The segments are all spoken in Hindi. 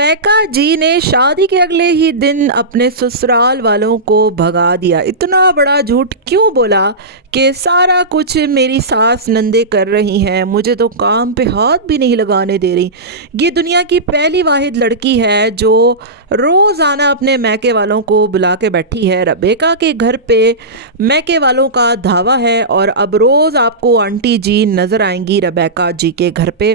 रबेका जी ने शादी के अगले ही दिन अपने ससुराल वालों को भगा दिया। इतना बड़ा झूठ क्यों बोला कि सारा कुछ मेरी सास नंदे कर रही हैं, मुझे तो काम पे हाथ भी नहीं लगाने दे रही। ये दुनिया की पहली वाहिद लड़की है जो रोज़ाना अपने मैके वालों को बुला के बैठी है। रबेका के घर पे मैके वालों का धावा है और अब रोज़ आपको आंटी जी नज़र आएंगी रबेका जी के घर पे।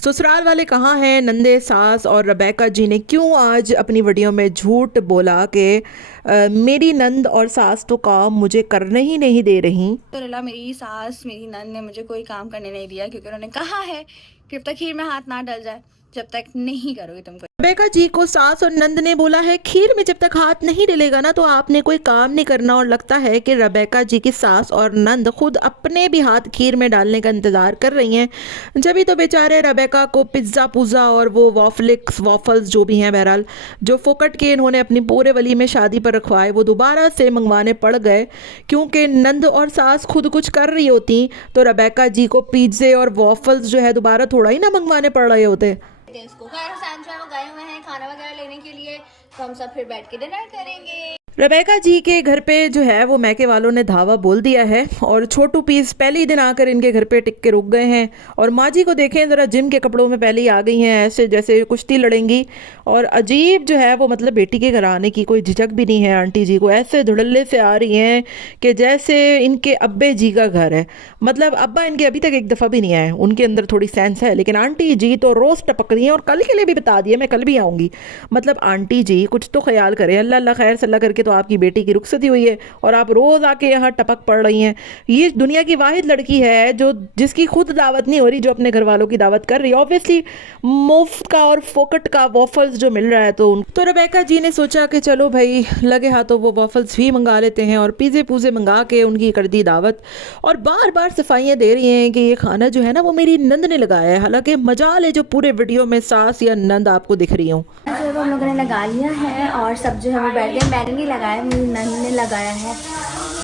ससुराल वाले कहाँ हैं? नंदे, सास और रबेका जी ने क्यों आज अपनी वीडियो में झूठ बोला कि मेरी नंद और सास तो काम मुझे करने ही नहीं दे रही। तो अल्लाह मेरी सास मेरी नंद ने मुझे कोई काम करने नहीं दिया, क्योंकि उन्होंने कहा है कि जब तक खीर में हाथ ना डल जाए, जब तक नहीं करोगे तुमको। रबेका जी को सास और नंद ने बोला है खीर में जब तक हाथ नहीं डलेगा ना तो आपने कोई काम नहीं करना। और लगता है कि रबेका जी की सास और नंद खुद अपने भी हाथ खीर में डालने का इंतज़ार कर रही हैं। जब भी तो बेचारे रबेका को पिज़्ज़ा पुज़्ज़ा और वो वॉफलिक्स वॉफल्स जो भी हैं, बहरहाल जो फोकट के इन्होंने अपनी पूरे वली में शादी पर रखवाए, वो दोबारा से मंगवाने पड़ गए। क्योंकि नंद और सास खुद कुछ कर रही होती तो रबेका जी को पिज़्ज़े और वॉफल्स जो है दोबारा थोड़ा ही ना मंगवाने पड़ रहे होते। इसको खैर सांझ में वो गए हुए हैं खाना वगैरह लेने के लिए, तो हम सब फिर बैठ के डिनर करेंगे। रबेका जी के घर पे जो है वो मैके वालों ने धावा बोल दिया है और छोटू पीस पहले ही दिन आकर इनके घर पे टिक के रुक गए हैं। और माँ जी को देखें ज़रा, जिम के कपड़ों में पहले ही आ गई हैं, ऐसे जैसे कुश्ती लड़ेंगी। और अजीब जो है वो मतलब बेटी के घर आने की कोई झिझक भी नहीं है। आंटी जी को ऐसे धुड़ल्ले से आ रही हैं कि जैसे इनके अब्बे जी का घर है। मतलब अब्बा इनके अभी तक एक दफ़ा भी नहीं आए, उनके अंदर थोड़ी सेंस है, लेकिन आंटी जी तो रोज़ टपक रही हैं और कल के लिए भी बता दिए मैं कल भी आऊँगी। मतलब आंटी जी कुछ तो ख्याल करें, अल्लाह अल्लाह खैर सल्ला करके तो आपकी बेटी की रुखसती हुई है और आप रोज़ आके यहाँ टपक पड़ रही हैं। ये दुनिया की वाहिद लड़की है जो जिसकी खुद दावत नहीं हो रही, जो अपने घर वालों की दावत कर रही है। ऑब्वियसली मुफ्त का और फोकट का वॉफल्स जो मिल रहा है तो रबेका जी ने सोचा कि चलो भाई लगे हाथों वो वॉफल्स भी मंगा लेते हैं और पिज़्ज़े पूज़े मंगा के उनकी कर दी दावत। और बार बार सफाइयाँ दे रही हैं कि ये खाना जो है ना वो मेरी नंद ने लगाया है। हालांकि मजाल है जो पूरे वीडियो में सास या नंद आपको दिख रही हूँ। जो हम लोगों ने लगा लिया है और सब जो है वो बैठ गए। मैंने नहीं लगाया, मेरी नंद ने लगाया है।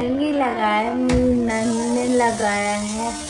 मैंने नहीं लगाया, मेरी नंद ने लगाया है।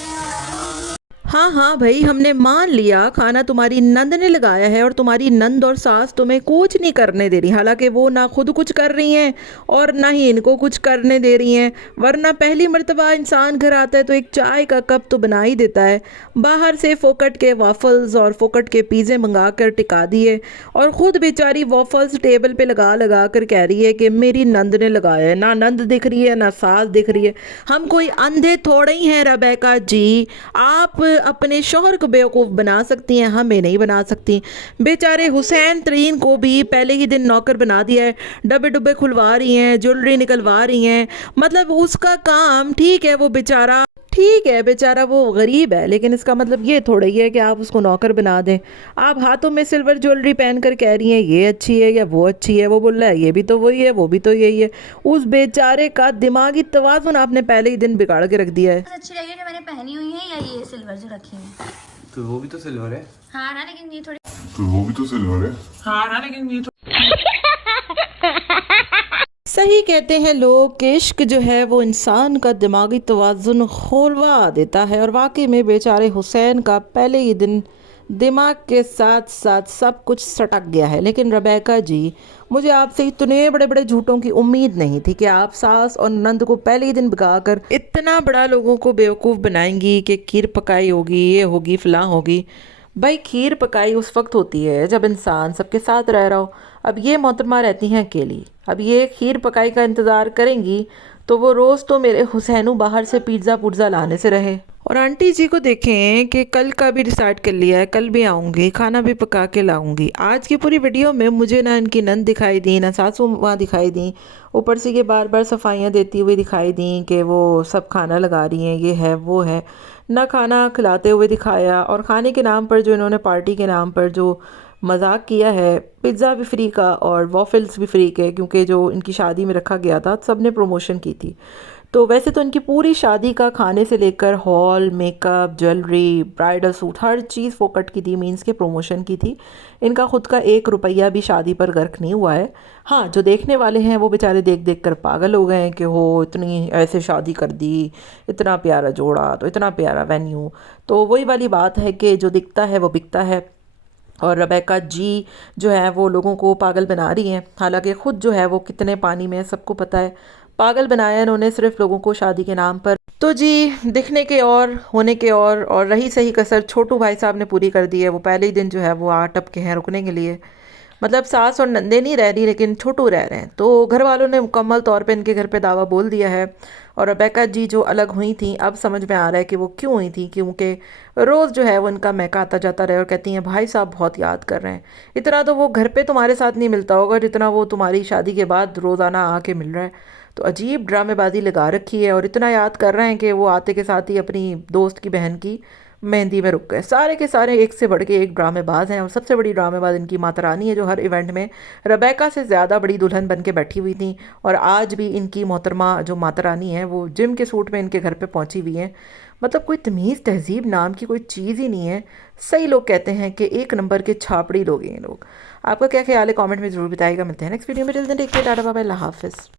हाँ हाँ भाई, हमने मान लिया खाना तुम्हारी नंद ने लगाया है और तुम्हारी नंद और सास तुम्हें कुछ नहीं करने दे रही। हालांकि वो ना खुद कुछ कर रही हैं और ना ही इनको कुछ करने दे रही हैं। वरना पहली मर्तबा इंसान घर आता है तो एक चाय का कप तो बना ही देता है। बाहर से फोकट के वाफल्स और फोकट के पिज़्ज़े मंगा कर टिका दिए और ख़ुद बेचारी वाफल्स टेबल पे लगा लगा कर कह रही है कि मेरी नंद ने लगाया है। ना नंद दिख रही है ना सास दिख रही है। हम कोई अंधे थोड़े ही हैं रबेका जी, आप अपने शौहर को बेवकूफ़ बना सकती हैं, हमें नहीं बना सकती। बेचारे हुसैन तरीन को भी पहले ही दिन नौकर बना दिया है, डब्बे डुब्बे खुलवा रही हैं, ज्वेलरी निकलवा रही हैं। मतलब उसका काम ठीक है, वो बेचारा ठीक है, बेचारा वो गरीब है, लेकिन इसका मतलब ये थोड़ा ही है कि आप उसको नौकर बना दें। आप हाथों में सिल्वर ज्वेलरी पहन कर कह रही हैं ये अच्छी है या वो अच्छी है। वो बोल रहा है ये भी तो वही है, वो भी तो यही है। उस बेचारे का दिमागी तवाज़ुन आपने पहले ही दिन बिगाड़ के रख दिया है। अच्छी लगी जो मैंने पहनी हुई है या ये सिल्वर जो रखी है? तो वो भी तो सिल्वर है। हाँ ना, लेकिन ये थोड़ी सही कहते हैं लोग कि इश्क जो है वो इंसान का दिमागी तवाज़ुन खोलवा देता है। और वाकई में बेचारे हुसैन का पहले ही दिन दिमाग के साथ साथ सब कुछ सटक गया है। लेकिन रबेका जी, मुझे आपसे इतने बड़े बड़े झूठों की उम्मीद नहीं थी कि आप सास और नंद को पहले ही दिन भगाकर इतना बड़ा लोगों को बेवकूफ़ बनाएंगी कि खीर पकाई होगी, ये होगी, फलां होगी। भाई खीर पकाई उस वक्त होती है जब इंसान सबके साथ रह रहा हो। अब ये मोहतरमा रहती हैं अकेली, अब ये खीर पकाई का इंतज़ार करेंगी तो वो रोज़ तो मेरे हुसैनू बाहर से पिज़्ज़ा पुज़्ज़ा लाने से रहे। और आंटी जी को देखें कि कल का भी डिसाइड कर लिया है, कल भी आऊँगी, खाना भी पका के लाऊंगी। आज की पूरी वीडियो में मुझे ना इनकी नंद दिखाई दी, ना सासू माँ दिखाई दी, ऊपर से ये बार बार सफाइयाँ देती हुई दिखाई दी कि वो सब खाना लगा रही हैं, ये है वो है। ना खाना खिलाते हुए दिखाया। और ख़ाने के नाम पर जो इन्होंने पार्टी के नाम पर जो मजाक किया है, पिज़्ज़ा भी फ्री का और वॉफल्स भी फ्री के, क्योंकि जो इनकी शादी में रखा गया था सब ने प्रमोशन की थी। तो वैसे तो इनकी पूरी शादी का खाने से लेकर hall, makeup, jewellery, bridal suit, हर चीज़ फोकट की थी, मीन्स के प्रमोशन की थी। इनका खुद का 1 रुपया भी शादी पर गर्क नहीं हुआ है। हाँ, जो देखने वाले हैं वो बेचारे देख देख कर पागल हो गए हैं कि हो इतनी ऐसे शादी कर दी, इतना प्यारा जोड़ा, तो इतना प्यारा वेन्यू। तो वही वाली बात है कि जो दिखता है वो बिकता है। और रेबेका जी जो है वो लोगों को पागल बना रही हैं। हालांकि ख़ुद जो है वो कितने पानी में है सबको पता है। पागल बनाया इन्होंने सिर्फ लोगों को शादी के नाम पर। तो जी दिखने के और होने के और रही सही कसर छोटू भाई साहब ने पूरी कर दी है। वो पहले ही दिन जो है वो आ टपके हैं रुकने के लिए। मतलब सास और नंदे नहीं रह रही लेकिन छोटू रह रहे हैं। तो घर वालों ने मुकम्मल तौर पे इनके घर पे दावा बोल दिया है। और रेबेका जी जो अलग हुई थी अब समझ में आ रहा है कि वो क्यों हुई थी, क्योंकि रोज़ जो है वो इनका महका आता जाता रहे और कहती हैं भाई साहब बहुत याद कर रहे हैं। इतना तो वो घर पे तुम्हारे साथ नहीं मिलता होगा जितना वो तुम्हारी शादी के बाद रोज़ाना आके मिल रहा है। तो अजीब ड्रामेबाजी लगा रखी है और इतना याद कर रहे हैं कि वो आते के साथ ही अपनी दोस्त की बहन की मेहंदी में रुक गए। सारे के सारे एक से बढ़ के एक ड्रामेबाज हैं और सबसे बड़ी ड्रामेबाज इनकी माता रानी है जो हर इवेंट में रेबेका से ज़्यादा बड़ी दुल्हन बन के बैठी हुई थी। और आज भी इनकी मोहतरमा जो माता रानी है वो जिम के सूट में इनके घर पे पहुंची हुई हैं। मतलब कोई तमीज़ तहजीब नाम की कोई चीज़ ही नहीं है। सही लोग कहते हैं कि एक नंबर के छापड़ी लोग हैं ये लोग। आपका क्या ख्याल है कमेंट में ज़रूर बताइएगा। मिलते हैं नेक्स्ट वीडियो में। जल्दी take care, tata bye bye, अल्लाह हाफिज़।